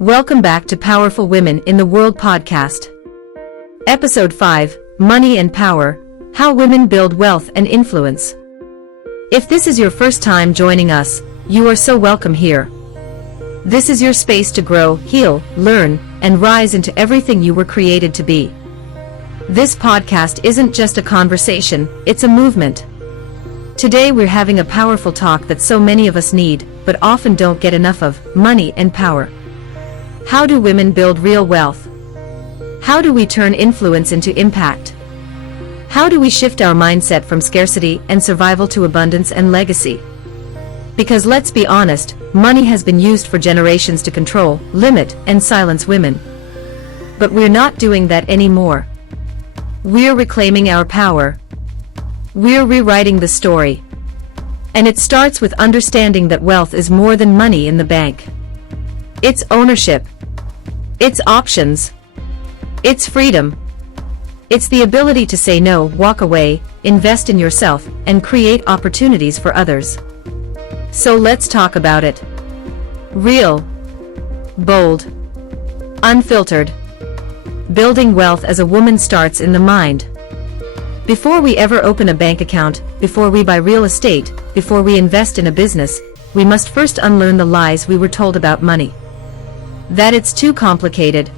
Welcome back to Powerful Women in the World podcast. Episode 5, Money and Power, How Women Build Wealth and Influence. If this is your first time joining us, you are so welcome here. This is your space to grow, heal, learn, and rise into everything you were created to be. This podcast isn't just a conversation, it's a movement. Today we're having a powerful talk that so many of us need, but often don't get enough of: money and power. How do women build real wealth? How do we turn influence into impact? How do we shift our mindset from scarcity and survival to abundance and legacy? Because let's be honest, money has been used for generations to control, limit, and silence women. But we're not doing that anymore. We're reclaiming our power. We're rewriting the story. And it starts with understanding that wealth is more than money in the bank. It's ownership. It's options. It's freedom. It's the ability to say no, walk away, invest in yourself, and create opportunities for others. So let's talk about it. Real, bold, unfiltered. Building wealth as a woman starts in the mind. Before we ever open a bank account, before we buy real estate, before we invest in a business, we must first unlearn the lies we were told about money. That it's too complicated.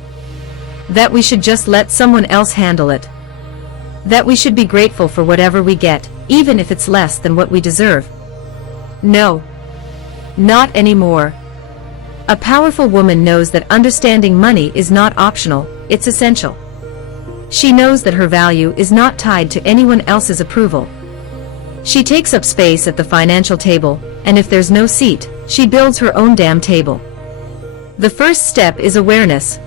That we should just let someone else handle it. That we should be grateful for whatever we get, even if it's less than what we deserve. No. Not anymore. A powerful woman knows that understanding money is not optional, it's essential. She knows that her value is not tied to anyone else's approval. She takes up space at the financial table, and if there's no seat, she builds her own damn table. The first step is awareness.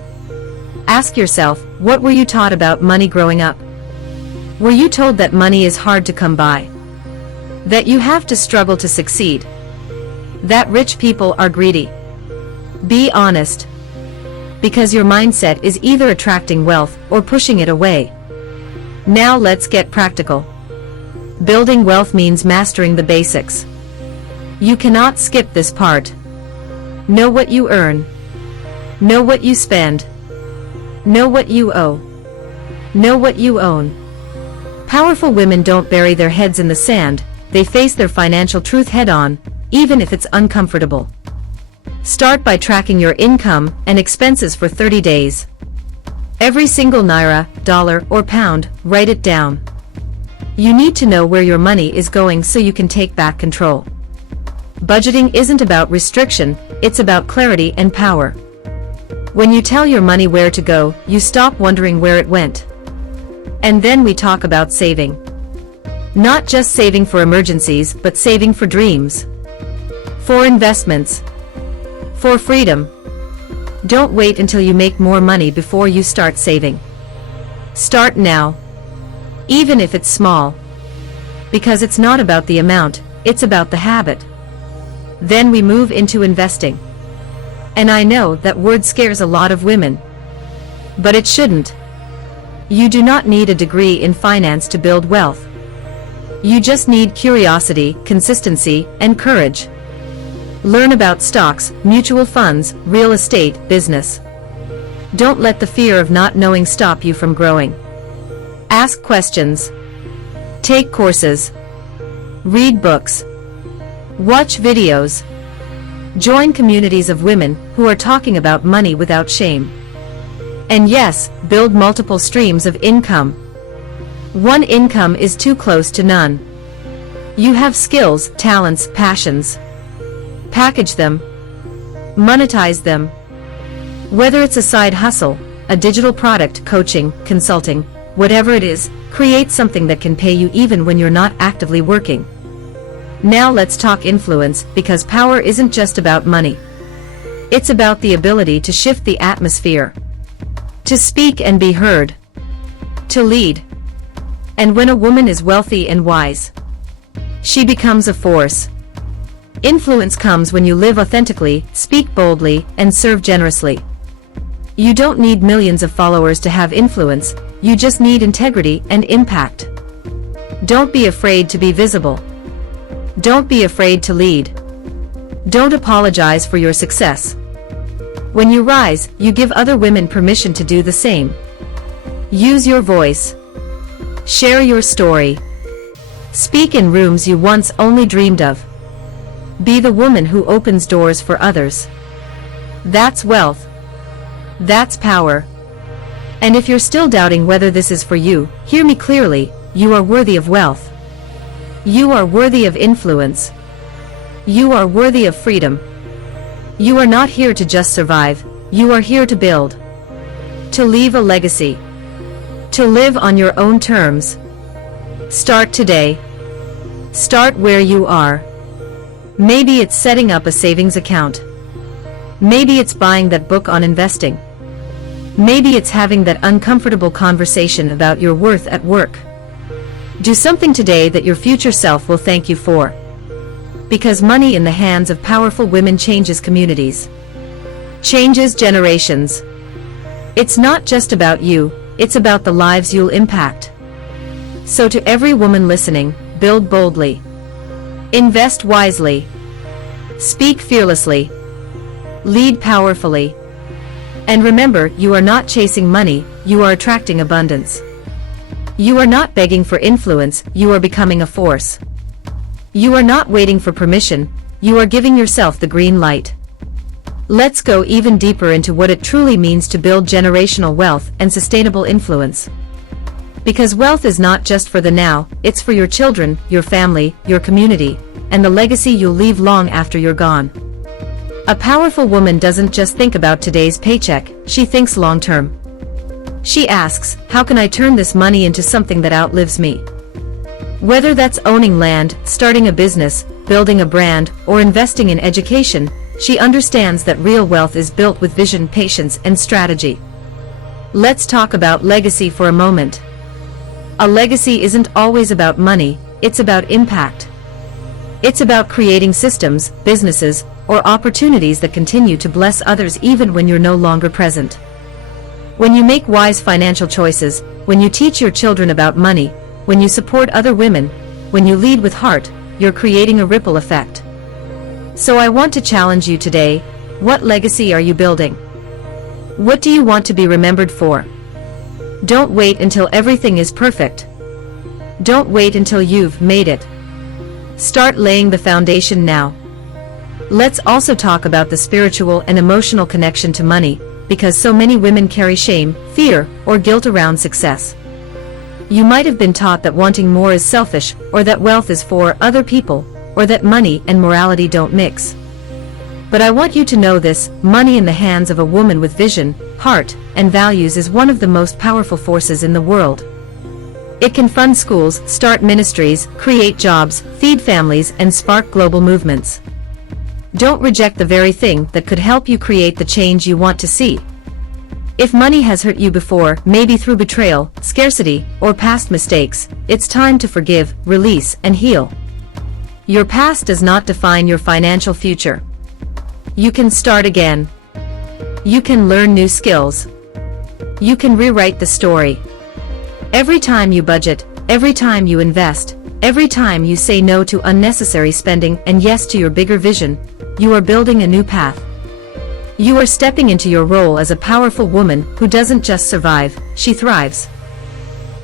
Ask yourself, what were you taught about money growing up? Were you told that money is hard to come by? That you have to struggle to succeed? That rich people are greedy? Be honest. Because your mindset is either attracting wealth or pushing it away. Now let's get practical. Building wealth means mastering the basics. You cannot skip this part. Know what you earn. Know what you spend. Know what you owe. Know what you own. Powerful women don't bury their heads in the sand, they face their financial truth head-on, even if it's uncomfortable. Start by tracking your income and expenses for 30 days. Every single naira, dollar, or pound, write it down. You need to know where your money is going so you can take back control. Budgeting isn't about restriction, it's about clarity and power. When you tell your money where to go, you stop wondering where it went. And then we talk about saving. Not just saving for emergencies, but saving for dreams. For investments. For freedom. Don't wait until you make more money before you start saving. Start now. Even if it's small. Because it's not about the amount, it's about the habit. Then we move into investing. And I know that word scares a lot of women. But it shouldn't. You do not need a degree in finance to build wealth. You just need curiosity, consistency, and courage. Learn about stocks, mutual funds, real estate, business. Don't let the fear of not knowing stop you from growing. Ask questions. Take courses. Read books. Watch videos. Join communities of women who are talking about money without shame. And yes, build multiple streams of income. One income is too close to none. You have skills, talents, passions. Package them. Monetize them. Whether it's a side hustle, a digital product, coaching, consulting, whatever it is, create something that can pay you even when you're not actively working. Now let's talk influence, because power isn't just about money. It's about the ability to shift the atmosphere. To speak and be heard. To lead. And when a woman is wealthy and wise, she becomes a force. Influence comes when you live authentically, speak boldly, and serve generously. You don't need millions of followers to have influence, you just need integrity and impact. Don't be afraid to be visible. Don't be afraid to lead. Don't apologize for your success. When you rise, you give other women permission to do the same. Use your voice. Share your story. Speak in rooms you once only dreamed of. Be the woman who opens doors for others. That's wealth. That's power. And if you're still doubting whether this is for you, hear me clearly, you are worthy of wealth. You are worthy of influence. You are worthy of freedom. You are not here to just survive, you are here to build. To leave a legacy. To live on your own terms. Start today. Start where you are. Maybe it's setting up a savings account. Maybe it's buying that book on investing. Maybe it's having that uncomfortable conversation about your worth at work. Do something today that your future self will thank you for. Because money in the hands of powerful women changes communities. Changes generations. It's not just about you, it's about the lives you'll impact. So to every woman listening, build boldly. Invest wisely. Speak fearlessly. Lead powerfully. And remember, you are not chasing money, you are attracting abundance. You are not begging for influence, you are becoming a force. You are not waiting for permission, you are giving yourself the green light. Let's go even deeper into what it truly means to build generational wealth and sustainable influence. Because wealth is not just for the now, it's for your children, your family, your community, and the legacy you'll leave long after you're gone. A powerful woman doesn't just think about today's paycheck, she thinks long-term. She asks, how can I turn this money into something that outlives me? Whether that's owning land, starting a business, building a brand, or investing in education, she understands that real wealth is built with vision, patience, and strategy. Let's talk about legacy for a moment. A legacy isn't always about money, it's about impact. It's about creating systems, businesses, or opportunities that continue to bless others even when you're no longer present. When you make wise financial choices, when you teach your children about money, when you support other women, when you lead with heart, you're creating a ripple effect. So I want to challenge you today, what legacy are you building? What do you want to be remembered for? Don't wait until everything is perfect. Don't wait until you've made it. Start laying the foundation now. Let's also talk about the spiritual and emotional connection to money, because so many women carry shame, fear, or guilt around success. You might have been taught that wanting more is selfish, or that wealth is for other people, or that money and morality don't mix. But I want you to know this, money in the hands of a woman with vision, heart, and values is one of the most powerful forces in the world. It can fund schools, start ministries, create jobs, feed families, and spark global movements. Don't reject the very thing that could help you create the change you want to see. If money has hurt you before, maybe through betrayal, scarcity, or past mistakes, it's time to forgive, release, and heal. Your past does not define your financial future. You can start again. You can learn new skills. You can rewrite the story. Every time you budget, every time you invest, every time you say no to unnecessary spending and yes to your bigger vision, you are building a new path. You are stepping into your role as a powerful woman who doesn't just survive, she thrives.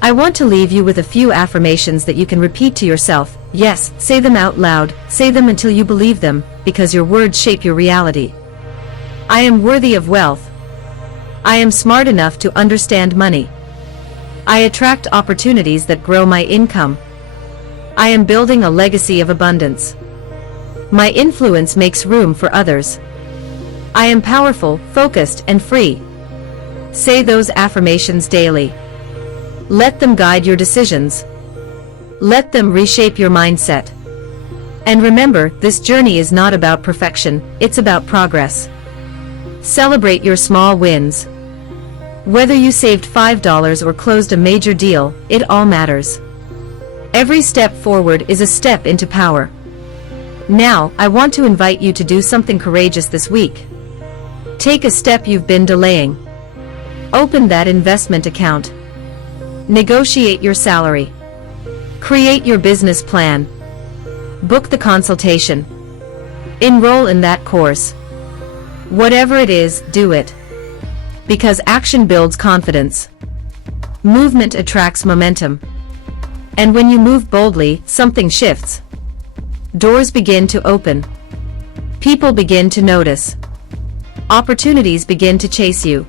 I want to leave you with a few affirmations that you can repeat to yourself. Yes, say them out loud, say them until you believe them, because your words shape your reality. I am worthy of wealth. I am smart enough to understand money. I attract opportunities that grow my income. I am building a legacy of abundance. My influence makes room for others. I am powerful, focused, and free. Say those affirmations daily. Let them guide your decisions. Let them reshape your mindset. And remember, this journey is not about perfection, it's about progress. Celebrate your small wins. Whether you saved $5 or closed a major deal, it all matters. Every step forward is a step into power. Now, I want to invite you to do something courageous this week. Take a step you've been delaying. Open that investment account. Negotiate your salary. Create your business plan. Book the consultation. Enroll in that course. Whatever it is, do it. Because action builds confidence. Movement attracts momentum. And when you move boldly, something shifts. Doors begin to open. People begin to notice. Opportunities begin to chase you.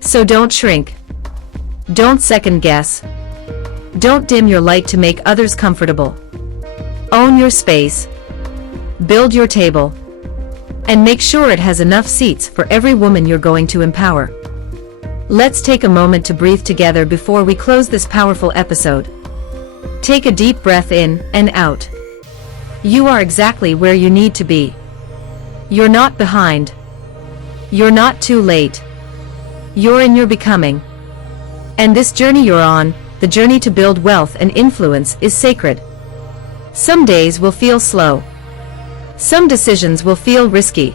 So don't shrink. Don't second guess. Don't dim your light to make others comfortable. Own your space. Build your table. And make sure it has enough seats for every woman you're going to empower. Let's take a moment to breathe together before we close this powerful episode. Take a deep breath in and out. You are exactly where you need to be. You're not behind. You're not too late. You're in your becoming. And this journey you're on, the journey to build wealth and influence, is sacred. Some days will feel slow. Some decisions will feel risky.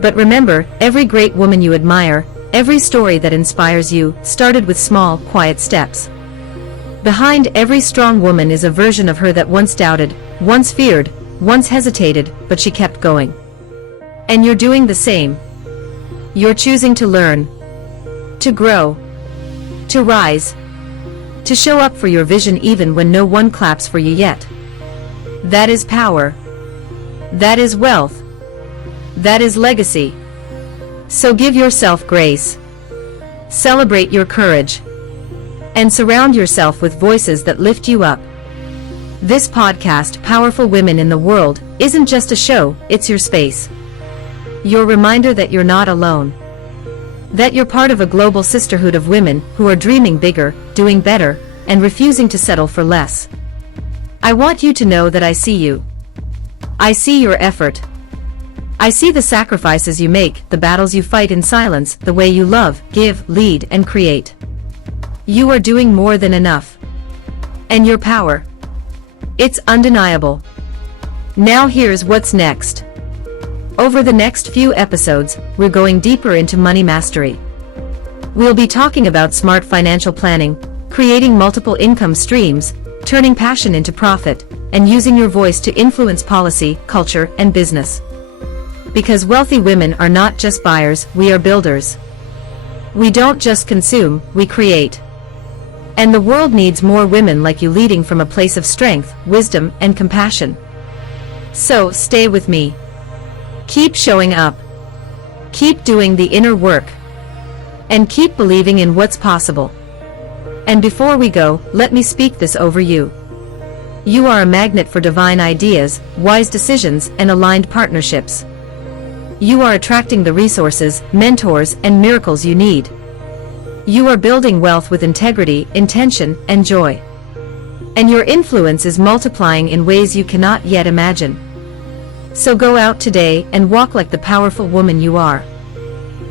But remember, every great woman you admire, every story that inspires you, started with small, quiet steps. Behind every strong woman is a version of her that once doubted, once feared, once hesitated, but she kept going. And you're doing the same. You're choosing to learn, to grow, to rise, to show up for your vision even when no one claps for you yet. That is power. That is wealth. That is legacy. So give yourself grace. Celebrate your courage. And surround yourself with voices that lift you up. This podcast, Powerful Women in the World, isn't just a show, it's your space. Your reminder that you're not alone. That you're part of a global sisterhood of women who are dreaming bigger, doing better, and refusing to settle for less. I want you to know that I see you. I see your effort. I see the sacrifices you make, the battles you fight in silence, the way you love, give, lead, and create. You are doing more than enough. And your power, it's undeniable. Now here's what's next. Over the next few episodes, we're going deeper into money mastery. We'll be talking about smart financial planning, creating multiple income streams, turning passion into profit, and using your voice to influence policy, culture, and business. Because wealthy women are not just buyers, we are builders. We don't just consume, we create. And the world needs more women like you leading from a place of strength, wisdom, and compassion. So, stay with me. Keep showing up. Keep doing the inner work. And keep believing in what's possible. And before we go, let me speak this over you. You are a magnet for divine ideas, wise decisions, and aligned partnerships. You are attracting the resources, mentors, and miracles you need. You are building wealth with integrity, intention, and joy. And your influence is multiplying in ways you cannot yet imagine. So go out today and walk like the powerful woman you are.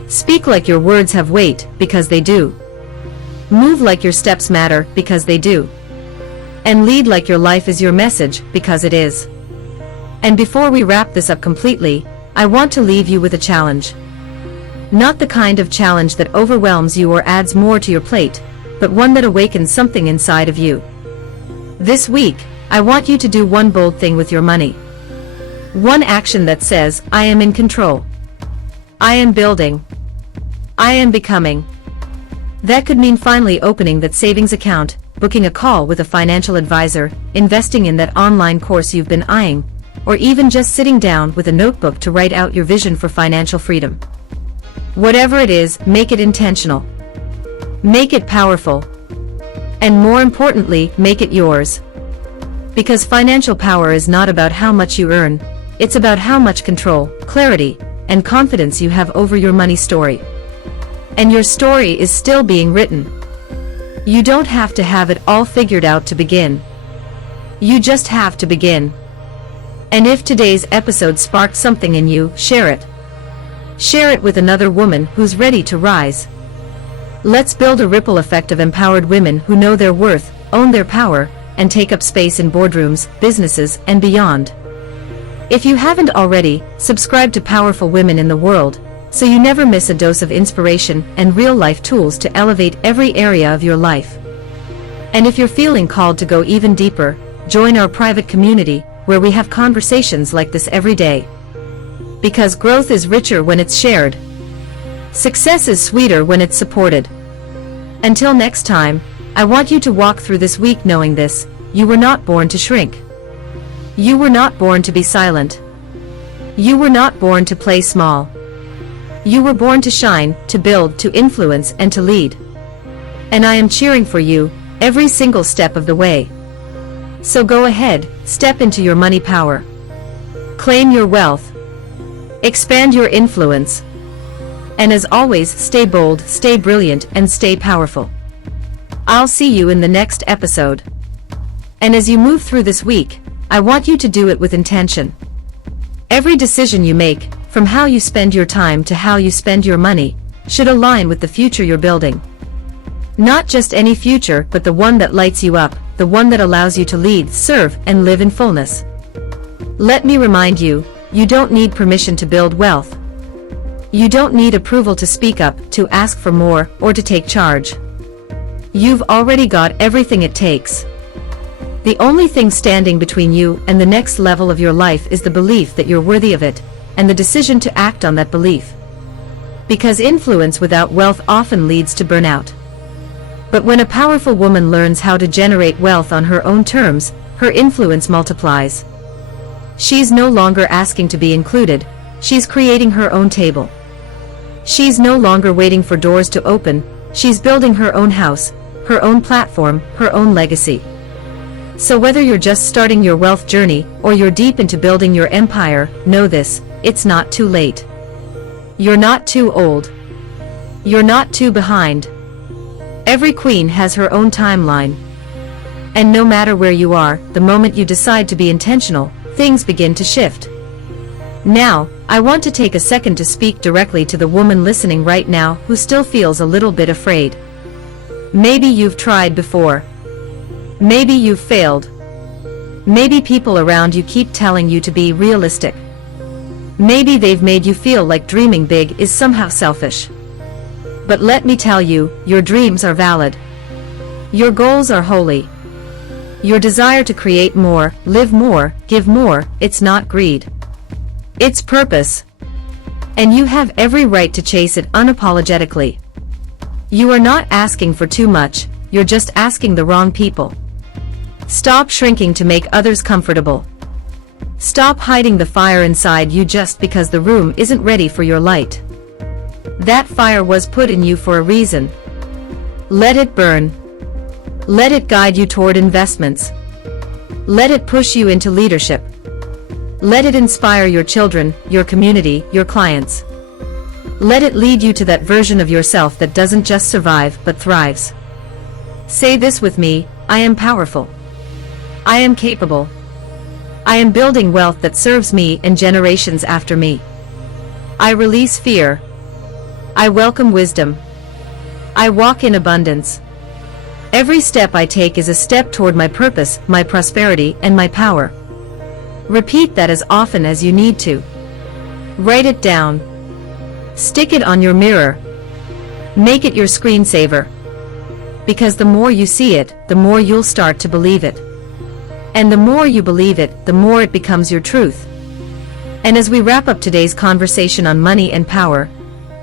Speak like your words have weight, because they do. Move like your steps matter, because they do. And lead like your life is your message, because it is. And before we wrap this up completely, I want to leave you with a challenge. Not the kind of challenge that overwhelms you or adds more to your plate, but one that awakens something inside of you. This week, I want you to do one bold thing with your money. One action that says, I am in control. I am building. I am becoming. That could mean finally opening that savings account, booking a call with a financial advisor, investing in that online course you've been eyeing, or even just sitting down with a notebook to write out your vision for financial freedom. Whatever it is, make it intentional. Make it powerful. And more importantly, make it yours. Because financial power is not about how much you earn, it's about how much control, clarity, and confidence you have over your money story. And your story is still being written. You don't have to have it all figured out to begin. You just have to begin. And if today's episode sparked something in you, share it. Share it with another woman who's ready to rise. Let's build a ripple effect of empowered women who know their worth, own their power, and take up space in boardrooms, businesses, and beyond. If you haven't already, subscribe to Powerful Women in the World, so you never miss a dose of inspiration and real-life tools to elevate every area of your life. And if you're feeling called to go even deeper, join our private community, where we have conversations like this every day. Because growth is richer when it's shared. Success is sweeter when it's supported. Until next time, I want you to walk through this week knowing this: you were not born to shrink. You were not born to be silent. You were not born to play small. You were born to shine, to build, to influence, and to lead. And I am cheering for you, every single step of the way. So go ahead, step into your money power. Claim your wealth. Expand your influence. And as always, stay bold, stay brilliant, and stay powerful. I'll see you in the next episode. And as you move through this week, I want you to do it with intention. Every decision you make, from how you spend your time to how you spend your money, should align with the future you're building. Not just any future, but the one that lights you up, the one that allows you to lead, serve, and live in fullness. Let me remind you, you don't need permission to build wealth. You don't need approval to speak up, to ask for more, or to take charge. You've already got everything it takes. The only thing standing between you and the next level of your life is the belief that you're worthy of it, and the decision to act on that belief. Because influence without wealth often leads to burnout. But when a powerful woman learns how to generate wealth on her own terms, her influence multiplies. She's no longer asking to be included, she's creating her own table. She's no longer waiting for doors to open, she's building her own house, her own platform, her own legacy. So whether you're just starting your wealth journey, or you're deep into building your empire, know this: it's not too late. You're not too old. You're not too behind. Every queen has her own timeline. And no matter where you are, the moment you decide to be intentional, things begin to shift. Now, I want to take a second to speak directly to the woman listening right now who still feels a little bit afraid. Maybe you've tried before. Maybe you've failed. Maybe people around you keep telling you to be realistic. Maybe they've made you feel like dreaming big is somehow selfish. But let me tell you, your dreams are valid. Your goals are holy. Your desire to create more, live more, give more, it's not greed. It's purpose. And you have every right to chase it unapologetically. You are not asking for too much, you're just asking the wrong people. Stop shrinking to make others comfortable. Stop hiding the fire inside you just because the room isn't ready for your light. That fire was put in you for a reason. Let it burn. Let it guide you toward investments. Let it push you into leadership. Let it inspire your children, your community, your clients. Let it lead you to that version of yourself that doesn't just survive but thrives. Say this with me: I am powerful. I am capable. I am building wealth that serves me and generations after me. I release fear. I welcome wisdom. I walk in abundance. Every step I take is a step toward my purpose, my prosperity, and my power. Repeat that as often as you need to. Write it down. Stick it on your mirror. Make it your screensaver. Because the more you see it, the more you'll start to believe it. And the more you believe it, the more it becomes your truth. And as we wrap up today's conversation on money and power,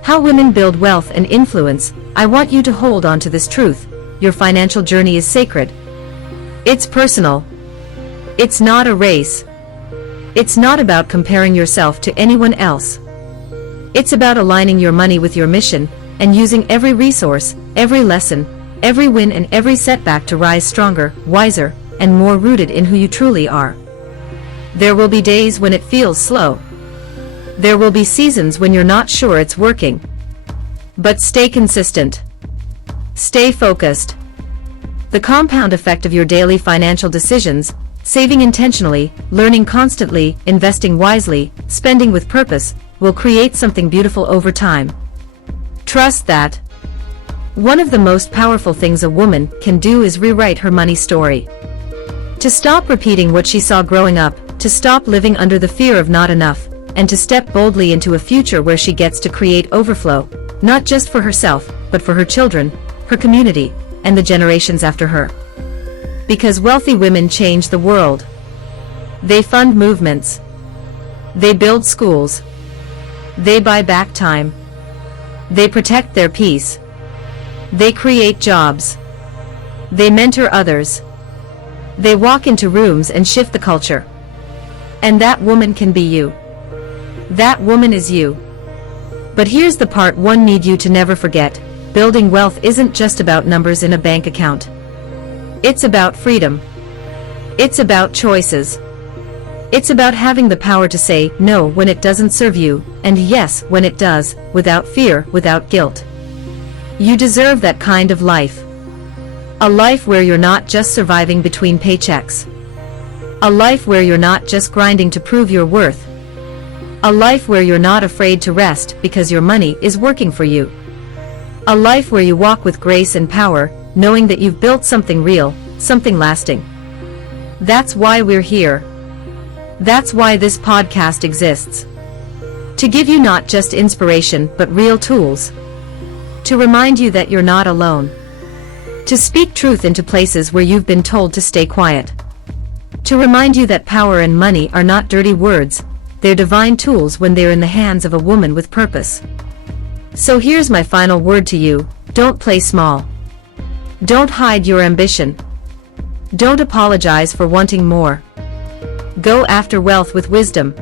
how women build wealth and influence, I want you to hold on to this truth: your financial journey is sacred. It's personal. It's not a race. It's not about comparing yourself to anyone else. It's about aligning your money with your mission, and using every resource, every lesson, every win, and every setback to rise stronger, wiser, and more rooted in who you truly are. There will be days when it feels slow. There will be seasons when you're not sure it's working. But stay consistent. Stay focused. The compound effect of your daily financial decisions, saving intentionally, learning constantly, investing wisely, spending with purpose, will create something beautiful over time. Trust that. One of the most powerful things a woman can do is rewrite her money story. To stop repeating what she saw growing up, to stop living under the fear of not enough, and to step boldly into a future where she gets to create overflow, not just for herself, but for her children, her community, and the generations after her. Because wealthy women change the world. They fund movements. They build schools. They buy back time. They protect their peace. They create jobs. They mentor others. They walk into rooms and shift the culture. And that woman can be you. That woman is you. But here's the part one need you to never forget. Building wealth isn't just about numbers in a bank account. It's about freedom. It's about choices. It's about having the power to say no when it doesn't serve you, and yes when it does, without fear, without guilt. You deserve that kind of life. A life where you're not just surviving between paychecks. A life where you're not just grinding to prove your worth. A life where you're not afraid to rest because your money is working for you. A life where you walk with grace and power, knowing that you've built something real, something lasting. That's why we're here. That's why this podcast exists. To give you not just inspiration but real tools. To remind you that you're not alone. To speak truth into places where you've been told to stay quiet. To remind you that power and money are not dirty words, they're divine tools when they're in the hands of a woman with purpose. So here's my final word to you: don't play small. Don't hide your ambition. Don't apologize for wanting more. Go after wealth with wisdom.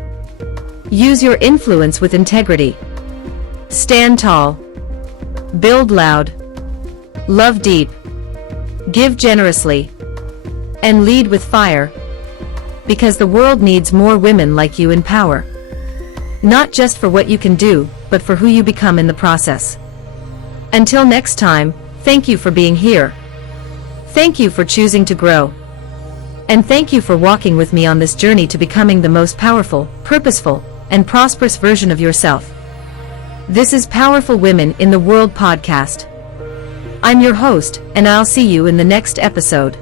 Use your influence with integrity. Stand tall. Build loud. Love deep. Give generously. And lead with fire. Because the world needs more women like you in power. Not just for what you can do, but for who you become in the process. Until next time, thank you for being here. Thank you for choosing to grow. And thank you for walking with me on this journey to becoming the most powerful, purposeful, and prosperous version of yourself. This is Powerful Women in the World podcast. I'm your host, and I'll see you in the next episode.